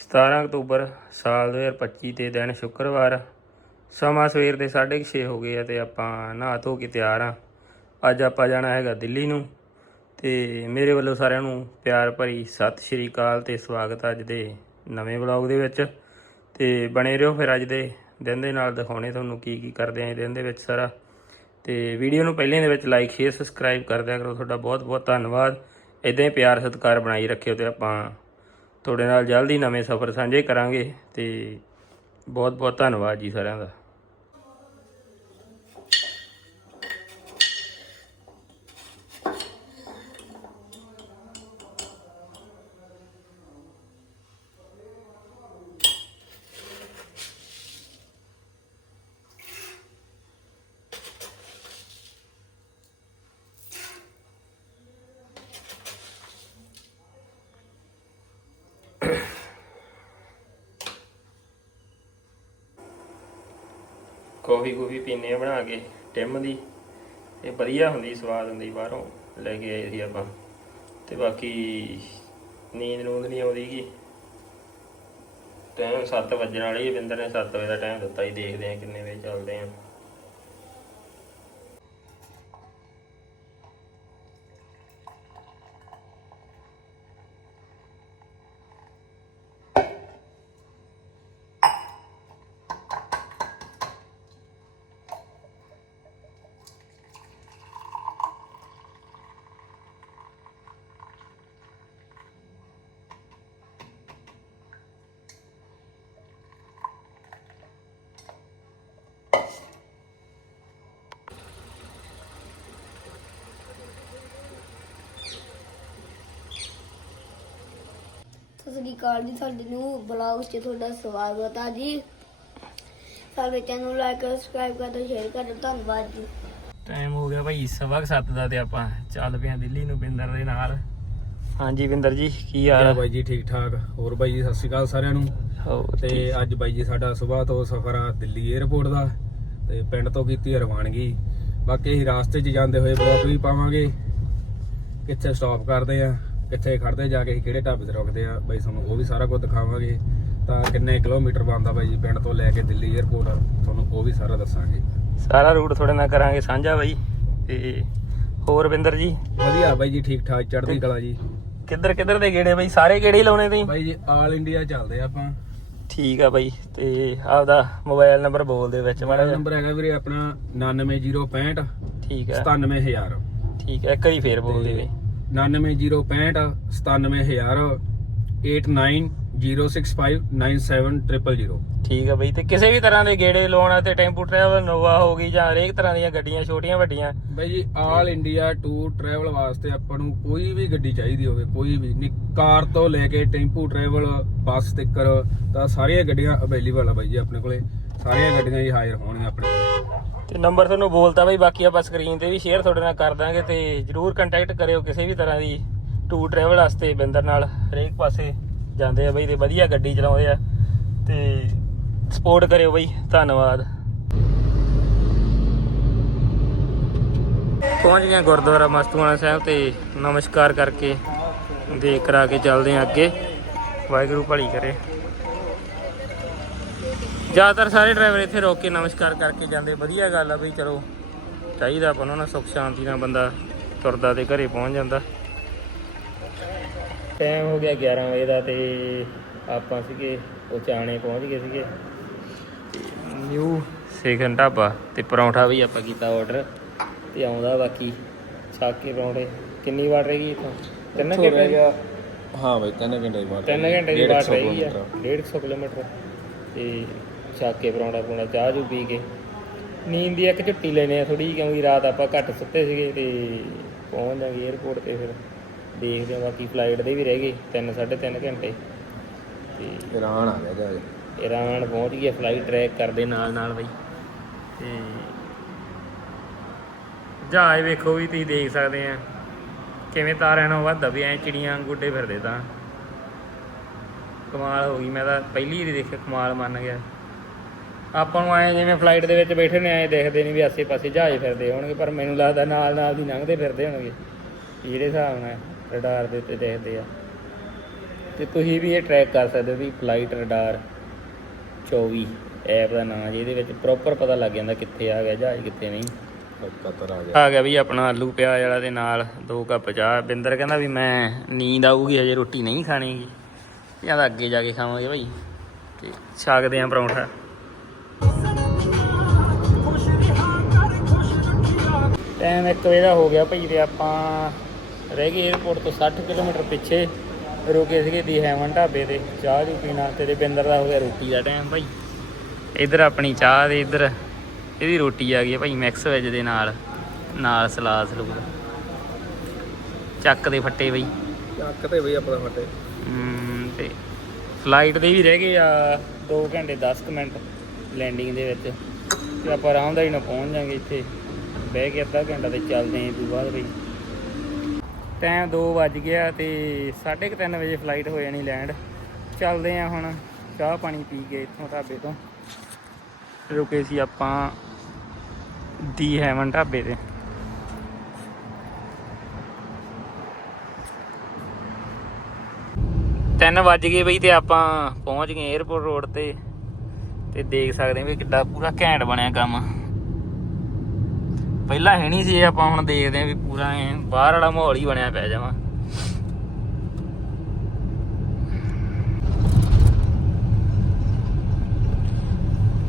17 October ਸਾਲ 2025 ਦੇ ਦਿਨ ਸ਼ੁੱਕਰਵਾਰ, ਸਮਾਂ ਸਵੇਰ ਦੇ 6:30 ਹੋ ਗਏ ਆ ਤੇ ਆਪਾਂ ਨਹਾ ਧੋ ਕੇ ਤਿਆਰ ਆ। ਅੱਜ ਆਪਾਂ ਜਾਣਾ ਹੈਗਾ ਦਿੱਲੀ ਨੂੰ ਤੇ ਮੇਰੇ ਵੱਲੋਂ ਸਾਰਿਆਂ ਨੂੰ ਪਿਆਰ ਭਰੀ ਸਤਿ ਸ਼੍ਰੀ ਅਕਾਲ ਤੇ ਸਵਾਗਤ ਅੱਜ ਦੇ ਨਵੇਂ ਵਲੌਗ ਦੇ ਵਿੱਚ। ਤੇ ਬਣੇ ਰਹੋ ਫਿਰ ਅੱਜ ਦੇ ਦਿਨ ਦੇ ਨਾਲ ਦਿਖਾਉਣੇ ਤੁਹਾਨੂੰ ਕੀ ਕੀ ਕਰਦੇ ਆਂ ਇਹ ਦਿਨ ਦੇ ਵਿੱਚ ਸਾਰਾ। ਤੇ ਵੀਡੀਓ ਨੂੰ ਪਹਿਲੇ ਦੇ ਵਿੱਚ ਲਾਈਕ ਸ਼ੇਅਰ ਸਬਸਕ੍ਰਾਈਬ ਕਰ ਦਿਆ ਕਰੋ। ਤੁਹਾਡਾ ਬਹੁਤ ਬਹੁਤ ਧੰਨਵਾਦ। ਇਦਾਂ ਹੀ ਪਿਆਰ ਸਤਿਕਾਰ ਬਣਾਈ ਰੱਖਿਓ ਤੇ ਆਪਾਂ ਤੁਹਾਡੇ ਨਾਲ ਜਲਦੀ ਨਵੇਂ ਸਫ਼ਰ ਸਾਂਝੇ ਕਰਾਂਗੇ ਤੇ ਬਹੁਤ ਬਹੁਤ ਧੰਨਵਾਦ ਜੀ ਸਾਰਿਆਂ ਦਾ। ਕੌਫੀ ਕੂਫੀ ਪੀਨੇ ਆ ਬਣਾ ਕੇ, ਟਿਮ ਦੀ। ਇਹ ਵਧੀਆ ਹੁੰਦੀ ਸਵਾਦ ਹੁੰਦੀ ਬਾਹਰੋਂ ਲੈ ਕੇ ਆਏ ਸੀ ਆਪਾਂ। ਤੇ ਬਾਕੀ ਨੀਂਦ ਨੂੰਦ ਨਹੀਂ ਆਉਂਦੀ ਗੀ। ਟਾਈਮ 7 ਵਜਣ ਵਾਲੀ ਹੈ ਬਿੰਦਰ ਨੇ 7 ਵਜੇ ਦਾ ਟਾਈਮ ਦਿੱਤਾ ਹੀ ਦੇਖਦੇ ਆ ਕਿੰਨੇ ਵਜੇ ਚੱਲਦੇ ਆ ਸਤਿ ਸ੍ਰੀ ਅਕਾਲ ਜੀ ਸਾਡੇ ਨੂੰ ਬਲੌਗ 'ਚ ਤੁਹਾਡਾ ਸਵਾਗਤ ਹੈ ਜੀ। ਸਾਡੇ ਚੈਨਲ ਨੂੰ ਲਾਈਕ ਸਬਸਕ੍ਰਾਈਬ ਕਰ ਦਿਓ ਸ਼ੇਅਰ ਕਰ ਦਿਓ ਧੰਨਵਾਦ ਜੀ। ਟਾਈਮ ਹੋ ਗਿਆ ਭਾਈ ਸਵਾ 7 ਦਾ ਤੇ ਆਪਾਂ ਚੱਲ ਪਿਆ ਦਿੱਲੀ ਨੂੰ ਬਿੰਦਰ ਦੇ ਨਾਲ। ਹਾਂਜੀ ਬਿੰਦਰ ਜੀ ਕੀ ਹਾਲ ਹਾਂ ਆ? ਬਾਈ ਜੀ ਠੀਕ ਠਾਕ? ਹੋਰ ਬਾਈ ਜੀ ਸਤਿ ਸ਼੍ਰੀ ਅਕਾਲ ਸਾਰਿਆਂ ਨੂੰ। ਹੋ ਤੇ ਅੱਜ ਬਾਈ ਜੀ ਸਾਡਾ ਸਵੇਰ ਤੋਂ ਸਫ਼ਰ ਆ ਦਿੱਲੀ 에ਅਰਪੋਰਟ ਦਾ ਤੇ ਪਿੰਡ ਤੋਂ ਕੀਤੀ ਆ ਰਵਾਨਗੀ। ਬਾਕੀ ਅਸੀਂ ਰਾਸਤੇ 'ਚ ਜਾਂਦੇ ਹੋਏ ਬਲੌਗ ਵੀ ਪਾਵਾਂਗੇ। ਕਿੱਥੇ ਸਟਾਪ ਕਰਦੇ ਆ? ਕਿੱਥੇ ਖੜਦੇ ਜਾ ਕੇ ਅਸੀਂ ਕਿਹੜੇ ਢਾਬੇ ਤੇ ਰੁਕਦੇ ਆ? ਬਾਈ ਤੁਹਾਨੂੰ ਉਹ ਵੀ ਸਾਰਾ ਕੁਝ ਦਿਖਾਵਾਂਗੇ। ਤਾਂ ਕਿੰਨੇ ਕਿਲੋਮੀਟਰ ਬਣਦਾ ਬਾਈ ਜੀ ਪਿੰਡ ਤੋਂ ਲੈ ਕੇ ਦਿੱਲੀ 에ਅਰਪੋਰਟ ਤੁਹਾਨੂੰ ਉਹ ਵੀ ਸਾਰਾ ਦੱਸਾਂਗੇ। ਸਾਰਾ ਰੂਟ ਤੁਹਾਡੇ ਨਾਲ ਕਰਾਂਗੇ ਸਾਂਝਾ ਬਾਈ। ਤੇ ਹੋਰ ਬਿੰਦਰ ਜੀ? ਵਧੀਆ ਬਾਈ ਜੀ ਠੀਕ ਠਾਕ ਚੜ੍ਹਦੀ ਕਲਾ ਜੀ। ਕਿੱਧਰ ਕਿੱਧਰ ਦੇ ਗੇੜੇ ਬਾਈ? ਸਾਰੇ ਗੇੜੇ ਹੀ ਲਾਉਣੇ ਤੁਸੀਂ? ਬਾਈ ਜੀ ਆਲ ਇੰਡੀਆ ਚੱਲਦੇ ਆਪਾਂ। ਠੀਕ ਆ ਬਾਈ। ਤੇ ਆਪਦਾ ਮੋਬਾਈਲ ਨੰਬਰ ਬੋਲ ਦੇ ਵਿੱਚ ਮਾੜਾ ਨੰਬਰ ਹੈਗਾ ਵੀਰੇ ਆਪਣਾ 99065 ਠੀਕ ਆ। 97000 ਠੀਕ ਆ ਇੱਕ ਵਾਰੀ ਫੇਰ ਬੋਲ ਦੇ ਬਈ। 99065 97000 8906597000 ਠੀਕ ਆ ਬਈ ਤੇ ਕਿਸੇ ਵੀ ਤਰ੍ਹਾਂ ਦੇ ਗੇੜੇ ਲਾਉਣਾ ਤੇ ਟੈਂਪੂ ਟਰੈਵਲ ਨੋਵਾ ਹੋ ਗਈ ਜਾਂ ਹਰੇਕ ਤਰ੍ਹਾਂ ਦੀਆਂ ਗੱਡੀਆਂ ਛੋਟੀਆਂ ਵੱਡੀਆਂ? ਬਾਈ ਜੀ ਆਲ ਇੰਡੀਆ ਟੂਰ ਟਰੈਵਲ ਵਾਸਤੇ ਆਪਾਂ ਨੂੰ ਕੋਈ ਵੀ ਗੱਡੀ ਚਾਹੀਦੀ ਹੋਵੇ ਕੋਈ ਵੀ ਕਾਰ ਤੋਂ ਲੈ ਕੇ ਟੈਂਪੂ ਟਰੈਵਲ ਬੱਸ ਤੱਕਰ ਤਾਂ ਸਾਰੀਆਂ ਗੱਡੀਆਂ ਅਵੇਲੇਬਲ ਆ ਬਾਈ ਜੀ ਆਪਣੇ ਕੋਲੇ। ਸਾਰੀਆਂ ਗੱਡੀਆਂ ਹੀ ਹਾਜ਼ਰ ਹੋਣਗੀਆਂ ਆਪਣੇ ਕੋਲੇ। ਤੇ ਨੰਬਰ ਤੁਹਾਨੂੰ ਬੋਲਤਾ ਬਈ, ਬਾਕੀ ਆਪਾਂ ਸਕਰੀਨ ਤੇ ਵੀ ਸ਼ੇਅਰ ਤੁਹਾਡੇ ਨਾਲ ਕਰ ਦਾਂਗੇ ਤੇ ਜਰੂਰ ਕੰਟੈਕਟ ਕਰਿਓ ਕਿਸੇ ਵੀ ਤਰ੍ਹਾਂ ਦੀ ਟੂਰ ਟਰੈਵਲ ਵਾਸਤੇ ਬਿੰਦਰ ਨਾਲ। ਹਰੇਕ ਪਾਸੇ ਜਾਂਦੇ ਆ ਬਈ ਤੇ ਵਧੀਆ ਗੱਡੀ ਚਲਾਉਂਦੇ ਆ ਤੇ ਸਪੋਰਟ ਕਰਿਓ ਬਈ, ਧੰਨਵਾਦ। ਪਹੁੰਚ ਗਏ ਗੁਰਦੁਆਰਾ ਮਸਤੂਆਣਾ ਸਾਹਿਬ ਤੇ ਨਮਸਕਾਰ ਕਰਕੇ ਦੇਖ ਕਰਾ ਕੇ ਚੱਲਦੇ ਆ ਅੱਗੇ। ਵਾਹਿਗੁਰੂ ਭਲੀ ਕਰੇ। ਜ਼ਿਆਦਾਤਰ ਸਾਰੇ ਡਰਾਈਵਰ ਇੱਥੇ ਰੋਕ ਕੇ ਨਮਸਕਾਰ ਕਰਕੇ ਜਾਂਦੇ ਵਧੀਆ ਗੱਲ ਆ ਬਈ ਚਲੋ ਚਾਹੀਦਾ ਆਪਾਂ ਨੂੰ ਨਾ ਸੁੱਖ ਸ਼ਾਂਤੀ ਨਾਲ ਬੰਦਾ ਤੁਰਦਾ ਤੇ ਘਰੇ ਪਹੁੰਚ ਜਾਂਦਾ। ਟਾਈਮ ਹੋ ਗਿਆ 11 ਵਜੇ ਦਾ ਤੇ ਆਪਾਂ ਸੀਗੇ ਉਚਾਣੇ ਪਹੁੰਚ ਗਏ ਸੀਗੇ। ਨਿਊ ਸੇਖਨ ਢਾਬਾ ਤੇ ਪਰੌਂਠਾ ਵੀ ਆਪਾਂ ਕੀਤਾ ਆਰਡਰ ਤੇ ਆਉਂਦਾ ਬਾਕੀ ਛਾਕੇ ਪਰੌਂਠੇ। ਕਿੰਨੀ ਵਾਰ ਰਹਿ ਗਈ ਇੱਥੋਂ? ਤਿੰਨ ਘੰਟੇ? ਰਹਿ ਗਿਆ। ਹਾਂ ਬਾਈ 3 ਘੰਟੇ ਦੀ ਬਾਤ ਤਿੰਨ ਘੰਟੇ ਦੀ ਬਾਤ ਰਹਿ ਗਈ ਆ। 150 ਕਿਲੋਮੀਟਰ। ਤੇ ਛਾਕੇ ਪਰੌਂਠਾ ਪੂਣਾ ਚਾਹ ਜੂ ਪੀ ਕੇ। ਨੀਂਦ ਦੀ ਇੱਕ ਝੁੱਟੀ ਲੈਣੇ ਆ ਥੋੜੀ ਕਿਉਂਕਿ ਰਾਤ ਆਪਾਂ ਘੱਟ ਸੁੱਤੇ ਸੀਗੇ ਤੇ ਪਹੁੰਚ ਜਾਵਾਂਗੇ 에어ਪੋਰਟ ਤੇ ਫਿਰ। ਦੇਖਦੇ ਆ ਬਾਕੀ ਫਲਾਈਟ ਦੇ ਵੀ ਰਹਿ ਗਏ 3 3.5 ਘੰਟੇ। ਤੇ ਇਰਾਨ ਆ ਗਿਆ ਜਾ ਈਰਾਨ ਪਹੁੰਚ ਗਿਆ ਫਲਾਈਟ ਟਰੈਕ ਕਰਦੇ ਨਾਲ ਨਾਲ ਬਈ। ਤੇ ਜਹਾਜ਼ ਵੇਖੋ ਵੀ ਤੁਸੀਂ ਦੇਖ ਸਕਦੇ ਆ ਕਿਵੇਂ ਤਾਰਿਆਂ ਨਾਲ ਵੱਧਦਾ ਵੀ ਐ ਚਿੜੀਆਂ ਗੁੱਡੇ ਫਿਰਦੇ ਤਾਂ। ਕਮਾਲ ਹੋ ਗਈ ਮੈਂ ਤਾਂ ਪਹਿਲੀ ਵਾਰੀ ਦੇਖਿਆ ਕਮਾਲ ਮੰਨ ਗਿਆ। ਆਪਾਂ ਨੂੰ ਆਏ ਜਿਵੇਂ ਫਲਾਈਟ ਦੇ ਵਿੱਚ ਬੈਠੇ ਨੇ ਐ ਦੇਖਦੇ ਨਹੀਂ ਵੀ ਆਸੇ ਪਾਸੇ ਜਹਾਜ਼ ਫਿਰਦੇ ਹੋਣਗੇ ਪਰ ਮੈਨੂੰ ਲੱਗਦਾ ਨਾਲ ਨਾਲ ਦੀ ਲੰਘਦੇ ਫਿਰਦੇ ਹੋਣਗੇ। ਜਿਹੜੇ ਹਿਸਾਬ ਨਾਲ ਰਡਾਰ ਦੇ ਉੱਤੇ ਦੇਖਦੇ ਆ। ਤੇ ਤੁਸੀਂ ਵੀ ਇਹ ਟਰੈਕ ਕਰ ਸਕਦੇ ਹੋ ਵੀ ਫਲਾਈਟ ਰਡਾਰ 24 ਐਪ ਦਾ ਨਾਮ ਜਿਹਦੇ ਵਿੱਚ ਪ੍ਰੋਪਰ ਪਤਾ ਲੱਗ ਜਾਂਦਾ ਕਿੱਥੇ ਆ ਗਿਆ ਜਹਾਜ਼ ਕਿੱਥੇ ਨਹੀਂ। ਕਤਰ ਆ ਗਿਆ। ਆ ਗਿਆ ਵੀ ਆਪਣਾ ਆਲੂ ਪਿਆਜ਼ ਵਾਲਾ ਦੇ ਨਾਲ ਦੋ ਕੱਪ ਚਾਹ। ਬਿੰਦਰ ਕਹਿੰਦਾ ਵੀ ਮੈਂ ਨੀਂਦ ਆਊਗੀ ਅਜੇ ਰੋਟੀ ਨਹੀਂ ਖਾਣੀਗੀ ਕਹਿੰਦਾ ਅੱਗੇ ਜਾ ਕੇ ਖਾਵਾਂਗੇ ਭਾਈ ਤੇ ਛਕਦੇ ਆਂ ਪਰੌਂਠਾ। ਟਾਈਮ 1 ਵਜੇ ਦਾ ਹੋ ਗਿਆ ਭਾਈ ਤੇ ਆਪਾਂ ਰਹਿ ਗਏ 에어ਪੋਰਟ ਤੋਂ 60 ਕਿਲੋਮੀਟਰ ਪਿੱਛੇ ਰੁਕੇ ਸੀਗੇ ਦੀ ਹੈਵਨ ਢਾਬੇ ਤੇ ਚਾਹ ਜੂ ਪੀਣ ਤੇ ਬਿੰਦਰ ਦਾ ਹੋ ਗਿਆ ਰੋਟੀ ਦਾ ਟਾਈਮ ਭਾਈ। ਇੱਧਰ ਆਪਣੀ ਚਾਹ ਤੇ ਇੱਧਰ ਇਹਦੀ ਰੋਟੀ ਆ ਗਈ ਹੈ ਭਾਈ ਮਿਕਸ ਵੈਜ ਦੇ ਨਾਲ ਨਾਲ ਸਲਾਦ ਸਲੂਦ। ਚੱਕ ਦੇ ਫੱਟੇ ਬਈ। ਚੱਕ ਤੇ ਬਈ ਆਪਣਾ ਫਟੇ। ਹਮ, ਤੇ ਫਲਾਈਟ ਦੇ ਵੀ ਰਹਿ ਗਏ ਆ 2 ਘੰਟੇ 10 ਕੁ ਮਿੰਟ ਲੈਂਡਿੰਗ ਦੇ ਵਿੱਚ। ਤੇ ਆਪਾਂ ਆਰਾਮਦਾਰੀ ਨਾਲ ਪਹੁੰਚ ਜਾਾਂਗੇ ਇੱਥੇ। ਬਹਿ ਕੇ ਅੱਧਾ ਘੰਟਾ ਤੇ ਚੱਲਦੇ ਆਂ ਤੋਂ ਬਾਅਦ ਬਈ ਟਾਈਮ 2 ਵੱਜ ਗਿਆ ਤੇ 3:30 ਵਜੇ ਫਲਾਈਟ ਹੋ ਜਾਣੀ ਲੈਂਡ ਚੱਲਦੇ ਆਂ ਹੁਣ, ਚਾਹ ਪਾਣੀ ਪੀ ਕੇ ਇੱਥੋਂ ਢਾਬੇ ਤੋਂ। ਰੁਕੇ ਸੀ ਆਪਾਂ ਦੀ ਹੈਵਨ ਢਾਬੇ ਤੇ। ਤਿੰਨ ਵੱਜ ਗਏ ਬਈ ਤੇ ਆਪਾਂ ਪਹੁੰਚ ਗਏ 에어ਪੋਰਟ ਰੋਡ ਤੇ। ਤੇ ਦੇਖ ਸਕਦੇ ਵੀ ਕਿੱਡਾ ਪੂਰਾ ਘੈਂਟ ਬਣਿਆ ਕੰਮ। ਪਹਿਲਾਂ ਹੈ ਨਹੀਂ ਸੀ ਆਪਾਂ ਹੁਣ ਦੇਖਦੇ ਹਾਂ ਵੀ ਪੂਰਾ ਐ ਬਾਹਰ ਵਾਲਾ ਮਾਹੌਲ ਹੀ ਬਣਿਆ ਪੈ ਜਾਵਾ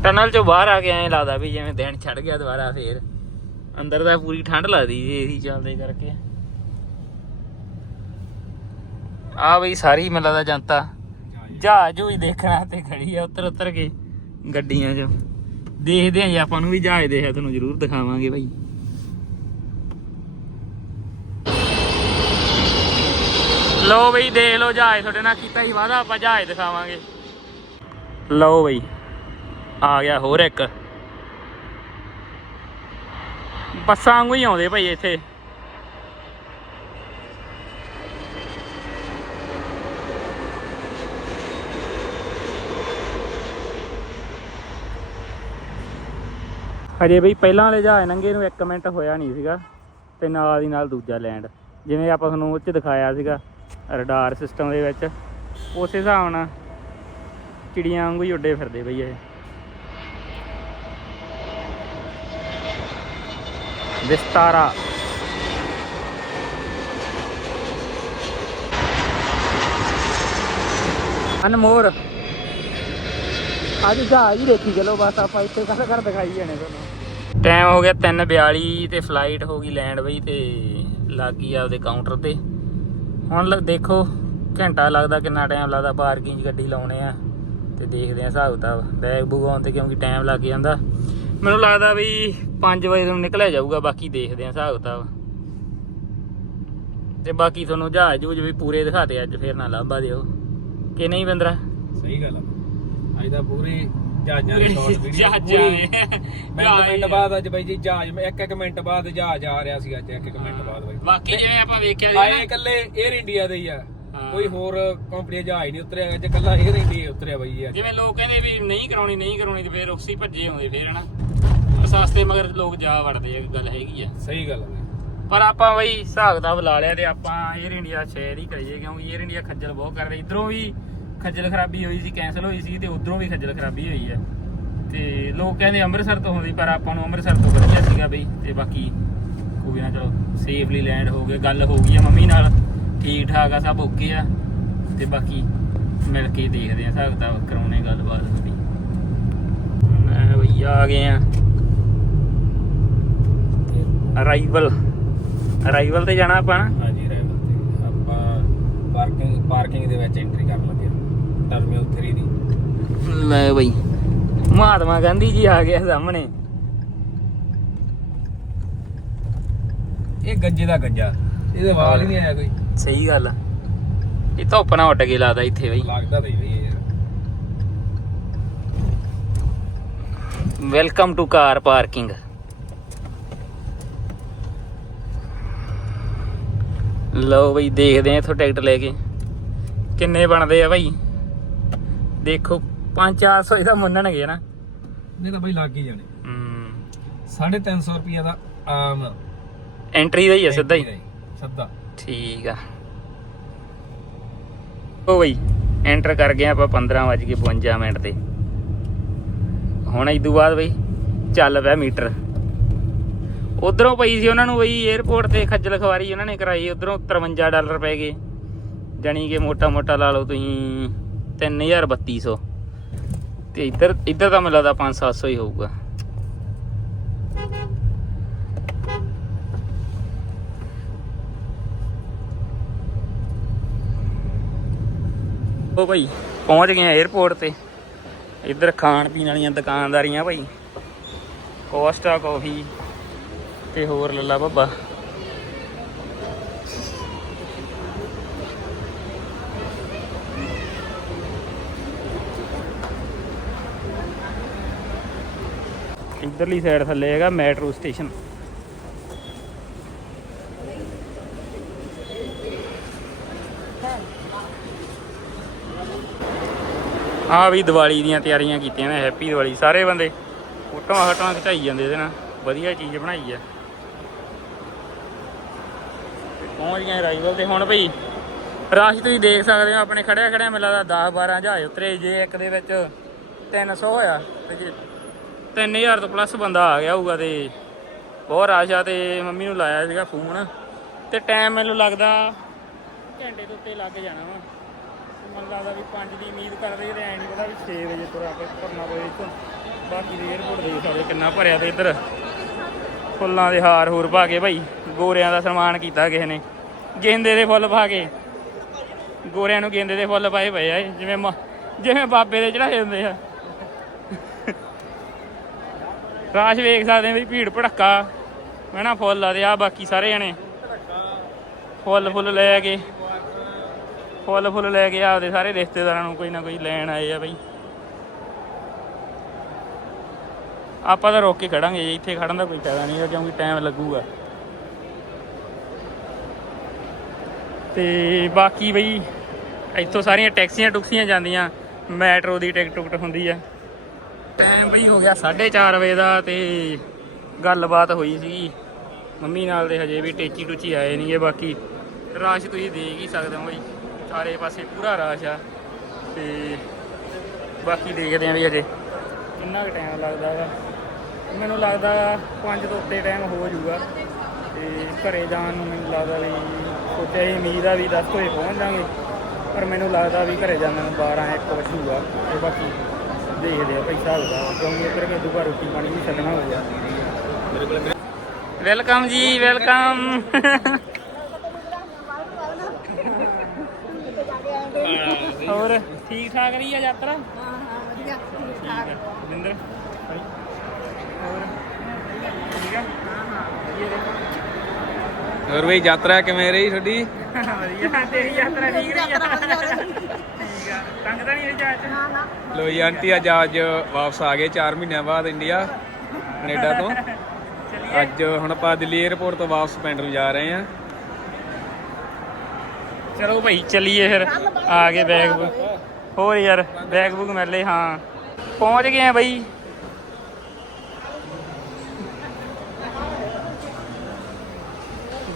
ਟਨਲ ਚੋਂ ਬਾਹਰ ਆ ਕੇ ਐਂ ਲੱਗਦਾ ਵੀ ਜਿਵੇਂ ਦਿਨ ਛੜ ਗਿਆ ਦੁਬਾਰਾ ਫੇਰ। ਅੰਦਰ ਤਾਂ ਪੂਰੀ ਠੰਡ ਲੱਗਦੀ ਏਸੀ ਚੱਲਦੇ ਕਰਕੇ। ਆ ਬਈ ਸਾਰੀ ਮੈਨੂੰ ਲੱਗਦਾ ਜਨਤਾ। ਜਹਾਜ਼ ਹੀ ਦੇਖਣਾ ਤੇ ਖੜੀ ਆ ਉੱਤਰ ਉੱਤਰ ਕੇ ਗੱਡੀਆਂ 'ਚ। ਦੇਖਦੇ ਆਂ ਜੀ, ਆਪਾਂ ਨੂੰ ਵੀ ਜਹਾਜ਼ ਦੇਖਿਆ, ਤੁਹਾਨੂੰ ਜ਼ਰੂਰ ਦਿਖਾਵਾਂਗੇ ਭਾਈ ਲਓ ਬਈ, ਦੇਖ ਲਓ, ਜਹਾਜ਼ ਤੁਹਾਡੇ ਨਾਲ ਕੀਤਾ ਹੀ ਵਾਦਾ ਆਪਾਂ ਜਹਾਜ਼ ਦਿਖਾਵਾਂਗੇ। ਲਓ ਬਈ, ਆ ਗਿਆ ਹੋਰ ਇੱਕ। ਬੱਸਾਂ ਵਾਂਗੂ ਹੀ ਆਉਂਦੇ ਭਾਈ ਇੱਥੇ। ਹਜੇ ਬਈ ਪਹਿਲਾਂ ਵਾਲੇ ਜਹਾਜ਼ ਨੰਗੇ ਨੂੰ 1 ਮਿੰਟ ਹੋਇਆ ਨਹੀਂ ਸੀਗਾ, ਤੇ ਨਾਲ ਦੀ ਨਾਲ ਦੂਜਾ ਲੈਂਡ ਜਿਵੇਂ ਆਪਾਂ ਤੁਹਾਨੂੰ ਉਹ 'ਚ ਦਿਖਾਇਆ ਸੀਗਾ ਰਡਾਰ ਸਿਸਟਮ ਦੇ ਵਿੱਚ। ਉਸੇ ਹਿਸਾਬ ਨਾਲ ਚਿੜੀਆਂ ਵਾਂਗੂ ਹੀ ਉੱਡੇ ਫਿਰਦੇ ਬਈ ਇਹ। ਵਿਸਤਾਰਾ। ਅਨਮੋਰ। ਅੱਜ ਜਹਾਜ਼ ਹੀ ਦੇਖੀ ਚਲੋ ਬਸ ਆਪਾਂ ਇੱਥੇ ਕਰ ਕਰ ਦਿਖਾਈ ਜਾਣੇ ਤੁਹਾਨੂੰ। ਟਾਈਮ ਹੋ ਗਿਆ 3:42 ਤੇ ਫਲਾਈਟ ਹੋ ਗਈ ਲੈਂਡ ਬਈ ਤੇ ਲੱਗ ਗਈ ਆਪਦੇ ਕਾਊਂਟਰ ਤੇ। ਹੁਣ ਲੱਗ ਦੇਖੋ, ਘੰਟਾ ਲੱਗਦਾ, ਕਿੰਨਾ ਟਾਈਮ ਲੱਗਦਾ ਪਾਰਕਿੰਗ 'ਚ ਗੱਡੀ ਲਾਉਣੇ ਆ। ਤੇ ਦੇਖਦੇ ਆ ਹਿਸਾਬ ਕਿਤਾਬ। ਬੈਗ ਬੂਗ ਆਉਣ ਤੇ ਕਿਉਂਕਿ ਟਾਈਮ ਲੱਗ ਜਾਂਦਾ। ਮੈਨੂੰ ਲੱਗਦਾ ਵੀ 5 ਵਜੇ ਤੋਂ ਨਿਕਲਿਆ ਜਾਊਗਾ, ਬਾਕੀ ਦੇਖਦੇ ਆ ਹਿਸਾਬ ਕਿਤਾਬ। ਤੇ ਬਾਕੀ ਤੁਹਾਨੂੰ ਜਹਾਜ਼ ਜੂਜ ਵੀ ਪੂਰੇ ਦਿਖਾਤੇ ਅੱਜ ਫੇਰ ਨਾ ਲਾਂਬਾ ਦਿਓ। ਕਿ ਨਹੀਂ ਬੰਦਰਾ? ਸਹੀ ਗੱਲ ਆ। ਅੱਜ ਦਾ ਪੂਰੇ ਜਹਾਜ਼ਾਂ ਲੋਕ ਭੱਜੇ ਫੇਰ ਮਗਰ ਲੋਕ ਜਾ ਵੜਦੇ ਗੱਲ ਹੈਗੀ ਆ। ਸਹੀ ਗੱਲ ਪਰ ਆਪਾਂ ਬਈ ਹਿਸਾਬ ਦਾ ਲਿਆ ਤੇ ਆਪਾਂ 에ਅਰ ਇੰਡੀਆ ਸ਼ੇਅਰ ਹੀ ਕਰੀਏ ਕਿਉਂਕਿ 에ਅਰ ਇੰਡੀਆ ਖੱਜਲ ਬਹੁਤ ਕਰ ਰਹੀ ਇਧਰੋਂ ਵੀ ਖੱਜਲ ਖਰਾਬੀ ਹੋਈ ਸੀ ਕੈਨਸਲ ਹੋਈ ਸੀ ਤੇ ਉਧਰੋਂ ਵੀ ਖੱਜਲ ਖਰਾਬੀ ਹੋਈ ਹੈ। ਤੇ ਲੋਕ ਕਹਿੰਦੇ ਅੰਮ੍ਰਿਤਸਰ ਤੋਂ ਹੁੰਦੀ ਪਰ ਆਪਾਂ ਨੂੰ ਅੰਮ੍ਰਿਤਸਰ ਤੋਂ ਵਧੀਆ ਸੀਗਾ ਬਈ। ਤੇ ਬਾਕੀ ਕੋਈ ਨਾ, ਚਲੋ ਸੇਫਲੀ ਲੈਂਡ ਹੋ ਗਏ, ਗੱਲ ਹੋ ਗਈ ਆ ਮੰਮੀ ਨਾਲ। ਠੀਕ ਠਾਕ ਆ, ਸਭ ਓਕੇ ਆ। ਤੇ ਬਾਕੀ ਮਿਲ ਕੇ ਦੇਖਦੇ ਆ, ਹਿਸਾਬ ਕਿਤਾਬ ਕਰਾਉਣੇ ਗੱਲਬਾਤ ਸਾਡੀ ਮੈਂ ਬਈ ਆ ਗਏ ਆ। ਅਰਾਈਵਲ ਅਰਾਈਵਲ ਤੇ ਜਾਣਾ ਆਪਾਂ ਨਾ? ਹਾਂਜੀ ਰੈਵਲ ਤੇ। ਆਪਾਂ ਪਾਰਕਿੰਗ ਪਾਰਕਿੰਗ ਦੇ ਵਿੱਚ ਐਂਟਰੀ ਕਰਨ ਲੱਗੇ ਟਰਮੀਨਲ 3 ਦੀ। ਲੈ ਬਈ। ਮਹਾਤਮਾ ਗਾਂਧੀ ਜੀ ਆ ਗਿਆ ਸਾਹਮਣੇ। ਇਹ ਗੱਜੇ ਦਾ ਗੱਜਾ। ਇਹਦੇ ਵਾਲ ਹੀ ਨਹੀਂ ਆਇਆ ਕੋਈ। ਸਹੀ ਗੱਲ ਆ। ਇਹ ਧੁੱਪ ਨਾ ਉੱਡ ਕੇ ਲਾਦਾ ਇੱਥੇ ਬਈ। ਲੱਗਦਾ ਹੀ। ਯਾਰ ਵੈਲਕਮ ਟੂ ਕਾਰ ਪਾਰਕਿੰਗ ਲਓ ਬਈ ਦੇਖਦੇ ਆ ਇਥੋਂ ਟਿਕਟ ਲੈ ਕੇ। ਕਿੰਨੇ ਬਣਦੇ ਆ ਭਾਈ ਦੇਖੋ 5-400 ਇਹਦਾ ਮੰਨਣਗੇ ਨਾ। ਨਹੀਂ ਤਾਂ ਬਈ ਲੱਗ ਹੀ ਜਾਣੇ। ਹਮ 350 ਰੁਪਿਆ ਦਾ ਆਮ ਐਂਟਰੀ ਦਾ ਹੀ ਆ ਸਿੱਧਾ ਹੀ। ਸਿੱਧਾ। ਠੀਕ ਆ। ਉਹ ਬਈ ਐਂਟਰ ਕਰ ਗਏ ਆਪਾਂ 15:52 ਮਿੰਟ ਤੇ ਹੁਣ ਇਸ ਤੋਂ ਬਾਅਦ ਬਈ ਚੱਲ ਪਿਆ ਮੀਟਰ। ਉਧਰੋਂ ਪਈ ਸੀ ਉਹਨਾਂ ਨੂੰ ਬਈ 에어ਪੋਰਟ ਤੇ ਖੱਜਲ ਖਵਾਰੀ ਉਹਨਾਂ ਨੇ ਕਰਾਈ ਉਧਰੋਂ 53 ਡਾਲਰ ਪੈ ਗਏ। ਜਾਣੀ ਕਿ ਮੋਟਾ ਮੋਟਾ ਲਾ ਲਓ ਤੁਸੀਂ। 3300 ਤੇ ਇੱਧਰ ਇੱਧਰ ਤਾਂ ਮੈਨੂੰ ਲੱਗਦਾ 5-700 ਹੀ ਹੋਊਗਾ। ਉਹ ਭਾਈ, ਪਹੁੰਚ ਗਏ ਆ 에어ਪੋਰਟ ਤੇ। ਇੱਧਰ ਖਾਣ ਪੀਣ ਵਾਲੀਆਂ ਦੁਕਾਨਦਾਰੀਆਂ ਭਾਈ। ਕੋਸਟਾ ਕਾਫੀ ਤੇ ਹੋਰ ਲੱਲਾ ਬੱਬਾ। ਇੱਧਰਲੀ ਸਾਈਡ ਥੱਲੇ ਹੈਗਾ ਮੈਟਰੋ ਸਟੇਸ਼ਨ। ਆ ਵੀ ਦੀਵਾਲੀ ਦੀਆਂ ਤਿਆਰੀਆਂ ਕੀਤੀਆਂ ਨੇ ਹੈਪੀ ਦੀਵਾਲੀ। ਸਾਰੇ ਬੰਦੇ ਫੋਟੋਆਂ ਹਟਾਂ ਖਿਚਾਈ ਜਾਂਦੇ ਇਹਦੇ ਨਾਲ। ਵਧੀਆ ਚੀਜ਼ ਬਣਾਈ ਆ। ਪਹੁੰਚ ਗਏ ਰਾਈਵਲ ਤੇ ਹੁਣ ਭਈ ਰਸ਼ ਤੁਸੀਂ ਦੇਖ ਸਕਦੇ ਹੋ, ਆਪਣੇ ਖੜਿਆ ਖੜਿਆ ਮਿਲਾ ਦਾ 10 12 ਜਹਾਜ਼ ਉਤਰੇ, ਜੇ ਇੱਕ ਦੇ ਵਿੱਚ 300 ਹੋਇਆ, ਤੇ ਜੇ 3000 ਤੋਂ ਪਲੱਸ ਬੰਦਾ ਆ ਗਿਆ ਹੋਊਗਾ ਤੇ ਬਹੁਤ ਆਸ਼ਾ ਆ ਤੇ ਮੰਮੀ ਨੂੰ ਲਾਇਆ ਸੀਗਾ ਫੋਨ ਤੇ ਟਾਈਮ ਮੈਨੂੰ ਲੱਗਦਾ ਘੰਟੇ ਤੋਂ ਉੱਤੇ ਲੱਗ ਜਾਣਾ ਵਾ। ਮੈਨੂੰ ਲੱਗਦਾ ਵੀ 5 ਦੀ ਉਮੀਦ ਕਰਦੇ ਤੇ ਐ ਨਹੀਂ ਪਤਾ ਵੀ 6 ਵਜੇ ਤੁਰ ਕੇ ਭਰਨਾ ਪਵੇ ਇੱਥੋਂ। ਬਾਕੀ ਦੇ 에어ਪੋਰਟ ਦੇ ਸਕਦੇ ਕਿੰਨਾ ਭਰਿਆ ਤੇ ਇੱਧਰ। ਫੁੱਲਾਂ ਦੇ ਹਾਰ ਹੋਰ ਪਾ ਕੇ ਭਾਈ, ਗੋਰਿਆਂ ਦਾ ਸਨਮਾਨ ਕੀਤਾ ਕਿਸੇ ਨੇ। ਗੇਂਦੇ ਦੇ ਫੁੱਲ ਪਾ ਕੇ। ਗੋਰਿਆਂ ਨੂੰ ਗੇਂਦੇ ਦੇ ਫੁੱਲ ਪਾਏ ਪਏ ਆ ਜਿਵੇਂ ਮ- ਜਿਵੇਂ ਬਾਬੇ ਦੇ ਚੜਾਏ ਹੁੰਦੇ ਆ। ਰਾਸ਼ ਵੇਖ ਸਕਦੇ ਵੀ ਭੀੜ ਭੜੱਕਾ, ਹੈ ਨਾ, ਫੁੱਲ ਆ ਤੇ ਆ ਬਾਕੀ ਸਾਰੇ ਜਣੇ। ਫੁੱਲ ਫੁੱਲ ਲੈ ਕੇ, ਫੁੱਲ ਫੁੱਲ ਲੈ ਕੇ ਆਪਦੇ ਸਾਰੇ ਰਿਸ਼ਤੇਦਾਰਾਂ ਨੂੰ ਕੋਈ ਨਾ ਕੋਈ ਲੈਣ ਆਏ ਆ ਬਈ। ਆਪਾਂ ਤਾਂ ਰੋਕ ਕੇ ਖੜਾਂਗੇ ਜੀ ਇੱਥੇ ਖੜਨ ਦਾ ਕੋਈ ਫਾਇਦਾ ਨਹੀਂ ਕਿਉਂਕਿ ਟਾਈਮ ਲੱਗੂਗਾ। ਤੇ ਬਾਕੀ ਬਈ, ਇੱਥੋਂ ਸਾਰੀਆਂ ਟੈਕਸੀਆਂ ਟੁਕਸੀਆਂ ਜਾਂਦੀਆਂ, ਮੈਟਰੋ ਦੀ ਟਿਕਟ ਟੁਕਟ ਹੁੰਦੀ ਆ। ਟਾਈਮ ਬਈ ਹੋ ਗਿਆ 4:30 ਵਜੇ ਦਾ ਤੇ ਗੱਲਬਾਤ ਹੋਈ ਸੀ ਮੰਮੀ ਨਾਲ ਦੇ ਹਜੇ ਵੀ ਟੇਚੀ ਟੁਚੀ ਆਏ ਨਹੀਂਗੇ ਬਾਕੀ ਰਾਸ਼ ਤੁਸੀਂ ਦੇਖ ਹੀ ਸਕਦੇ ਹੋ ਬਈ। ਚਾਰੇ ਪਾਸੇ ਪੂਰਾ ਰਾਸ਼ ਆ ਤੇ ਬਾਕੀ ਦੇਖਦੇ ਆਂ ਵੀ ਹਜੇ ਕਿੰਨਾ ਕੁ ਟਾਈਮ ਲੱਗਦਾ ਵਾ। ਮੈਨੂੰ ਲੱਗਦਾ 5 ਤੋਂ ਉੱਤੇ ਟਾਈਮ ਹੋ ਜਾਊਗਾ ਤੇ ਘਰੇ ਜਾਣ ਨੂੰ ਮੈਨੂੰ ਲੱਗਦਾ ਵੀ ਸੋਚਿਆ ਸੀ ਉਮੀਦ ਆ ਵੀ 10 ਵਜੇ ਪਹੁੰਚ ਜਾਾਂਗੇ, ਪਰ ਮੈਨੂੰ ਲੱਗਦਾ ਵੀ ਘਰੇ ਜਾਣ ਨੂੰ 12 1 ਵਜੂਗਾ ਤੇ ਬਾਕੀ ਦੇਖਦੇ ਆ ਪੈਸਾ ਹੋਊਗਾ ਕਿਉਂਕਿ ਇੱਧਰ ਕੇ ਦੁਬਾਰਾ ਰੋਟੀ ਪਾਣੀ ਵੀ ਛੱਡਣਾ ਹੋਊਗਾ ਵੈਲਕਮ ਜੀ ਵੈਲਕਮ ਹੋਰ ਠੀਕ ਠਾਕ ਰਹੀ ਆ ਯਾਤਰਾ? ਹਾਂ ਹਾਂ ਵਧੀਆ ਠੀਕ ਠਾਕ। ਜਿੰਦਰ ਹੋਰ ਠੀਕ ਆ ਹਾਂ ਹਾਂ ਵਧੀਆ ਰਹੇ ਹੋਰ ਬਈ ਯਾਤਰਾ ਕਿਵੇਂ ਰਹੀ ਤੁਹਾਡੀ? ਵਧੀਆ। ਤੇਰੀ ਯਾਤਰਾ ਠੀਕ ਰਹੀ ਆ? ਠੀਕ ਆ ਤੰਗ ਤਾਂ ਨਹੀਂ ਰਹੀ ਚਾਚ ਲੋ ਜੀ ਆਂਟੀ ਅੱਜ ਅੱਜ ਵਾਪਸ ਆ ਗਏ 4 ਮਹੀਨਿਆਂ ਬਾਅਦ ਇੰਡੀਆ ਕੈਨੇਡਾ ਤੋਂ। ਅੱਜ ਹੁਣ ਆਪਾਂ ਦਿੱਲੀ 에ਅਰਪੋਰਟ ਤੋਂ ਵਾਪਸ ਪਿੰਡ ਨੂੰ ਜਾ ਰਹੇ ਹਾਂ। ਚਲੋ ਭਾਈ ਚੱਲੀਏ ਫਿਰ। ਆ ਗਏ ਬੈਗ। ਬੁੱਕ ਹੋਰ ਯਾਰ ਬੈਗ ਬੁੱਕ ਮਿਲ ਲਏ ਹਾਂ। ਪਹੁੰਚ ਗਏ ਆ ਬਈ।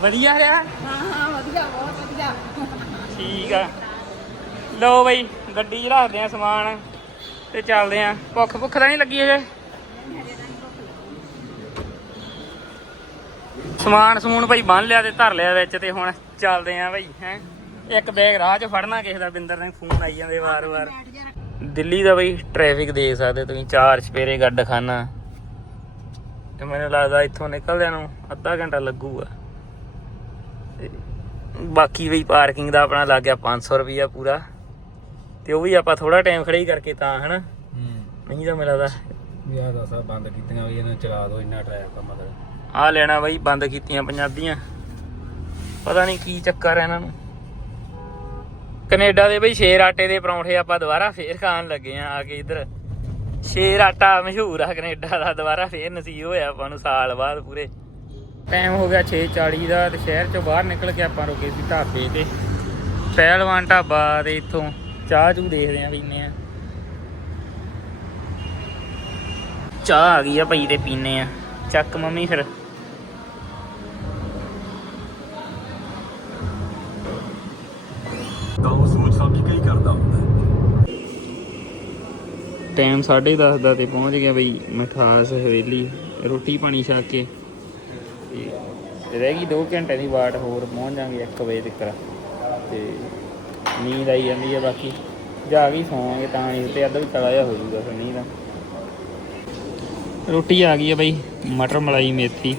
ਵਧੀਆ ਰਿਹਾ? ਹਾਂ ਹਾਂ ਵਧੀਆ ਬਹੁਤ ਵਧੀਆ। ਠੀਕ ਆ। ਲੋ ਬਈ, ਗੱਡੀ 'ਚ ਰੱਖਦੇ ਆ ਸਮਾਨ ਤੇ ਚੱਲਦੇ ਆ। ਭੁੱਖ ਭੁੱਖ ਤਾਂ ਨਹੀਂ ਲੱਗੀ ਅਜੇ ਸਮਾਨ ਸਮੂਨ ਭਾਈ ਬੰਨ ਲਿਆ ਤੇ ਧਰ ਲਿਆ ਵਿੱਚ ਤੇ ਹੁਣ ਚੱਲਦੇ ਆ ਭਾਈ ਹੈ। ਇੱਕ ਬੈਗ ਰਾਹ 'ਚ ਫੜਨਾ ਕਿਸੇ ਦਾ, ਬਿੰਦਰ ਨੇ ਫੋਨ ਆਈ ਜਾਂਦੇ ਵਾਰ-ਵਾਰ। ਦਿੱਲੀ ਦਾ ਬਈ ਟ੍ਰੈਫਿਕ ਦੇਖ ਸਕਦੇ ਤੁਸੀਂ, ਚਾਰ ਸਪੇਰੇ ਗੱਡ ਖਾਨਾ ਤੇ ਮੈਨੂੰ ਲੱਗਦਾ ਇੱਥੋਂ ਨਿਕਲਦਿਆਂ ਨੂੰ ਅੱਧਾ ਘੰਟਾ ਲੱਗੂਗਾ। ਤੇ ਬਾਕੀ ਬਈ ਪਾਰਕਿੰਗ ਦਾ ਆਪਣਾ ਲੱਗ ਗਿਆ 500 ਰੁਪਈਆ ਪੂਰਾ। ਤੇ ਉਹ ਵੀ ਆਪਾਂ ਥੋੜਾ ਟਾਈਮ ਖੜੇ ਹੀ ਕਰਕੇ ਤਾਂ ਹਨਾ? ਨਹੀਂ ਤਾਂ ਮੇਰਾ ਦਾ ਦੱਸ ਬੰਦ ਕੀਤੀਆਂ ਵੀ ਇਹਨਾਂ ਚਲਾ ਦਿਓ ਇੰਨਾ ਟ੍ਰੈਫਿਕ ਮਤਲਬ। ਆ ਲੈਣਾ ਬਈ ਬੰਦ ਕੀਤੀਆਂ ਪੰਜਾਬੀਆਂ ਪਤਾ ਨਹੀਂ ਕੀ ਚੱਕਰ ਹੈ ਇਹਨਾਂ ਨੂੰ। ਕੈਨੇਡਾ ਦੇ ਬਈ ਸ਼ੇਰ ਆਟੇ ਦੇ ਪਰੌਂਠੇ ਆਪਾਂ ਦੁਬਾਰਾ ਫੇਰ ਖਾਣ ਲੱਗੇ ਆ ਆ ਕੇ ਇਧਰ। ਸ਼ੇਰ ਆਟਾ ਮਸ਼ਹੂਰ ਆ ਕੈਨੇਡਾ ਦਾ ਦੁਬਾਰਾ ਫੇਰ ਨਸੀਬ ਹੋਇਆ ਆਪਾਂ ਨੂੰ ਸਾਲ ਬਾਅਦ ਪੂਰੇ। ਟਾਈਮ ਹੋ ਗਿਆ 6:40 ਦਾ ਤੇ ਸ਼ਹਿਰ ਚੋਂ ਬਾਹਰ ਨਿਕਲ ਕੇ ਆਪਾਂ ਰੁਕੇ ਸੀ ਢਾਬੇ ਤੇ। ਪਹਿਲਵਾਨ ਢਾਬਾ ਤੇ ਇੱਥੋਂ। ਚਾਹ ਚੂ ਦੇਖਦੇ ਆ ਪੀਨੇ ਆ। ਚਾਹ ਆ ਗਈ ਆ ਭਾਈ ਤੇ ਪੀਨੇ ਆ। ਚੱਕ ਮੰਮੀ ਫਿਰ। ਕਰਦਾ ਹੁੰਦਾ। ਟਾਈਮ 10:30 ਦਾ ਤੇ ਪਹੁੰਚ ਗਿਆ ਬਈ ਮਠਾਸ ਹਵੇਲੀ ਰੋਟੀ ਪਾਣੀ ਛਾ ਕੇ। ਤੇ ਰਹਿ ਗਈ 2 ਘੰਟੇ ਦੀ ਵਾਟ ਹੋਰ ਪਹੁੰਚ ਜਾਾਂਗੇ 1 ਵਜੇ ਤੱਕ। ਤੇ ਨੀਂਦ ਆਈ ਜਾਂਦੀ ਹੈ ਬਾਕੀ। ਜਾ ਕੇ ਹੀ ਤਾਂ ਨਹੀਂ ਤੇ ਅੱਧਾ ਵੀ ਤਲਾ ਜਿਹਾ ਹੋ ਜਾਊਗਾ ਫਿਰ ਨੀਂਦ। ਰੋਟੀ ਆ ਗਈ ਹੈ ਬਈ, ਮਟਰ ਮਲਾਈ ਮੇਥੀ,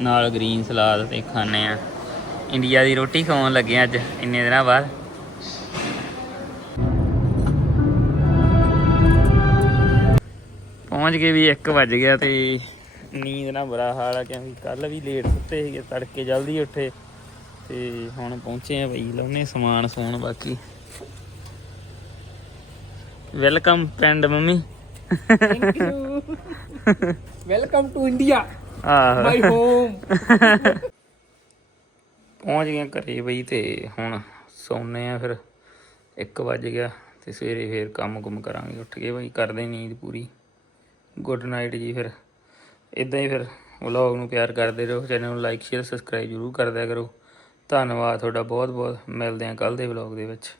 ਨਾਲ ਗ੍ਰੀਨ ਸਲਾਦ ਤੇ ਖਾਣੇ ਆ। ਇੰਡੀਆ ਦੀ ਰੋਟੀ ਖਾਣ ਲੱਗੇ ਅੱਜ, ਇੰਨੇ ਦਿਨਾਂ ਬਾਅਦ। ਪਹੁੰਚ ਕੇ ਵੀ 1 ਵੱਜ ਗਿਆ ਤੇ ਨੀਂਦ ਨਾ ਬੁਰਾ ਹਾਲ ਆ, ਕਿਉਂਕਿ ਕੱਲ ਵੀ ਲੇਟ ਸੁੱਤੇ ਸੀਗੇ, ਤੜਕੇ ਜਲਦੀ ਉੱਠੇ। ਤੇ ਹੁਣ ਪਹੁੰਚੇ ਆ ਬਈ ਲਾਉਨੇ ਸਮਾਨ ਸੋਣ ਬਾਕੀ। Welcome friend mummy. Welcome to India ਆਹ। ਮਾਈ ਹੋਮ ਪਹੁੰਚ ਗਏ ਘਰੇ ਬਈ ਤੇ ਹੁਣ ਸੌਂਨੇ ਆ ਫਿਰ। 1 ਵੱਜ ਗਿਆ ਤੇ ਸਵੇਰੇ ਫੇਰ ਕੰਮ ਕੁਮ ਕਰਾਂਗੇ। ਉੱਠ ਕੇ ਬਈ ਕਰਦੇ ਨੀਂਦ ਪੂਰੀ। ਗੁੱਡ ਨਾਈਟ ਜੀ ਫਿਰ। ਇਦਾਂ ਹੀ ਫਿਰ ਵਲੌਗ ਨੂੰ ਪਿਆਰ ਕਰਦੇ ਰਹੋ। ਚੈਨਲ ਨੂੰ ਲਾਈਕ ਸ਼ੇਅਰ ਸਬਸਕ੍ਰਾਈਬ ਜ਼ਰੂਰ ਕਰਦਿਆ ਕਰੋ। ਧੰਨਵਾਦ ਤੁਹਾਡਾ ਬਹੁਤ ਬਹੁਤ ਮਿਲਦੇ ਹਾਂ ਕੱਲ ਦੇ ਵਲੌਗ ਦੇ ਵਿੱਚ।